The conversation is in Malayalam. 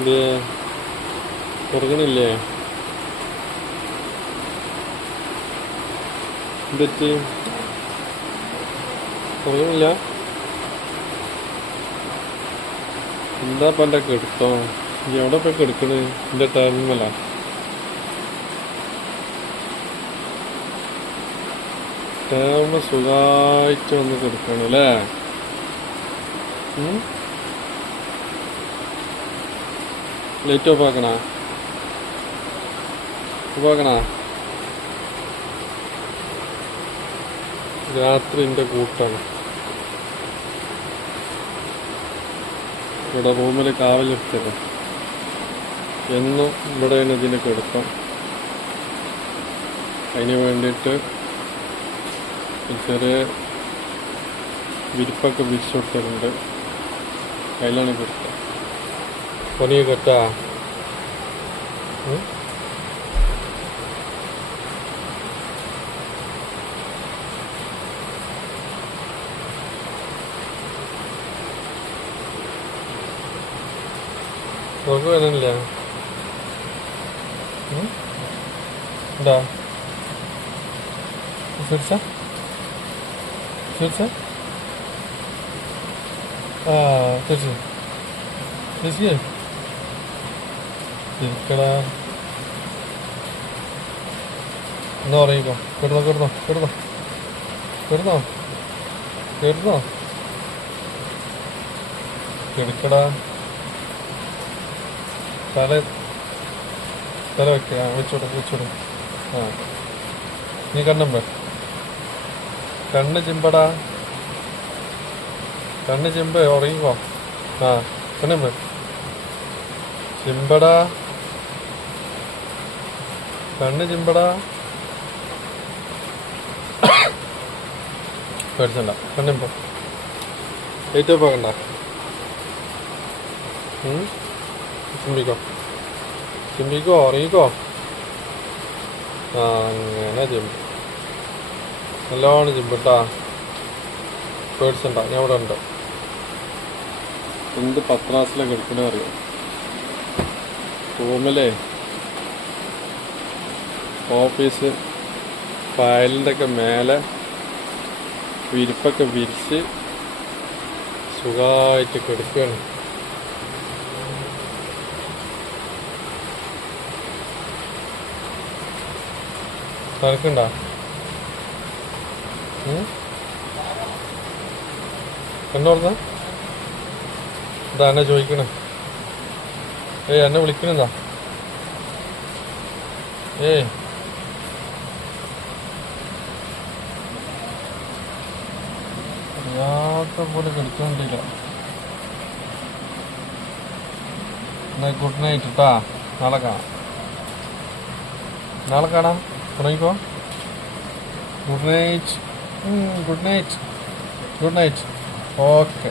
എന്ത് തുറക്കണില്ലേ? എന്തെറ്റി തുറക്കണില്ല? എന്താ ഇപ്പം എന്റെ കെടുത്തോ? എവിടെ പോയി കെടുക്കണ്? എന്റെ ടൈമല്ല ടൈമ സുഖമായിട്ട് വന്ന് കെടുക്കണം അല്ലേ? ലൈറ്റ് ഓഫ് ആക്കണ ഓഫ് ആക്കണ രാത്രി എന്റെ കൂട്ടാണ്. ഇവിടെ റൂമിൽ കാവലിരുത്തത് എന്നും ഇവിടെയാണ് ഇതിന് കിടക്കാം അതിന് വേണ്ടിയിട്ട് ചെറിയ വിരിപ്പൊക്കെ വിരിച്ചു കൊടുത്തിട്ടുണ്ട്. അതിലാണ് കിടക്കുക പണി കെട്ടാ ഉം? ഉറക്കം വരുന്നില്ല? എന്താ ചിരിച്ച ചിരിച്ച ആ ചിരിച്ചു ചിരിക്കേ ചിരിക്കടാ എന്ന് പറയുമ്പോ കിടന്നോ കിടന്നോ കിടന്നോ. കിടന്നോ. കിടന്നോ. കിടക്കടാ. തല തല വെക്ക. ആ വെച്ചോട്ടെ ആ. നീ കണ്ണമ്പ കണ്ണ് ചിമ്പടാ. കണ്ണ് ചിമ്പ ഉറങ്ങിക്കോ. ആ കണ്ണമ്പ ചിമ്പടാ. കണ്ണ് ചിമ്പടാ. പേടിച്ചണ്ട കണ്ണിമ്പ ഏറ്റവും പോകണ്ട? ചിമ്പിക്കോ. ചിമ്പിക്കോ ഉറങ്ങിക്കോ ആ അങ്ങനെ ചിമ്പ്. നല്ലോണം ചിമ്പിട്ടാ. പേടിച്ചണ്ട ഞാൻ ഇവിടെ ഉണ്ട്. എന്ത് പത്രാസിലൊക്കെ എടുക്കണേ അറിയാം? റൂമിലെ. ഓഫീസ് ഫയലിന്റെ ഒക്കെ മേലെ വിരിപ്പൊക്കെ വിരിച്ച് സുഖമായിട്ട് കിടക്കുകയാണ്. തിരക്കുണ്ടോ? എന്നെ ചോദിക്കണേ. ഏയ് എന്നെ വിളിക്കണെന്താ ഏയ് അറിയാത്ത പോലെ കിടക്കണ്ടില്ല എന്നാ ഗുഡ് നൈറ്റ് കേട്ടാ നാളെ കാണാം. നാളെ കാണാം. തുടങ്ങിക്കോ good night good night good night okay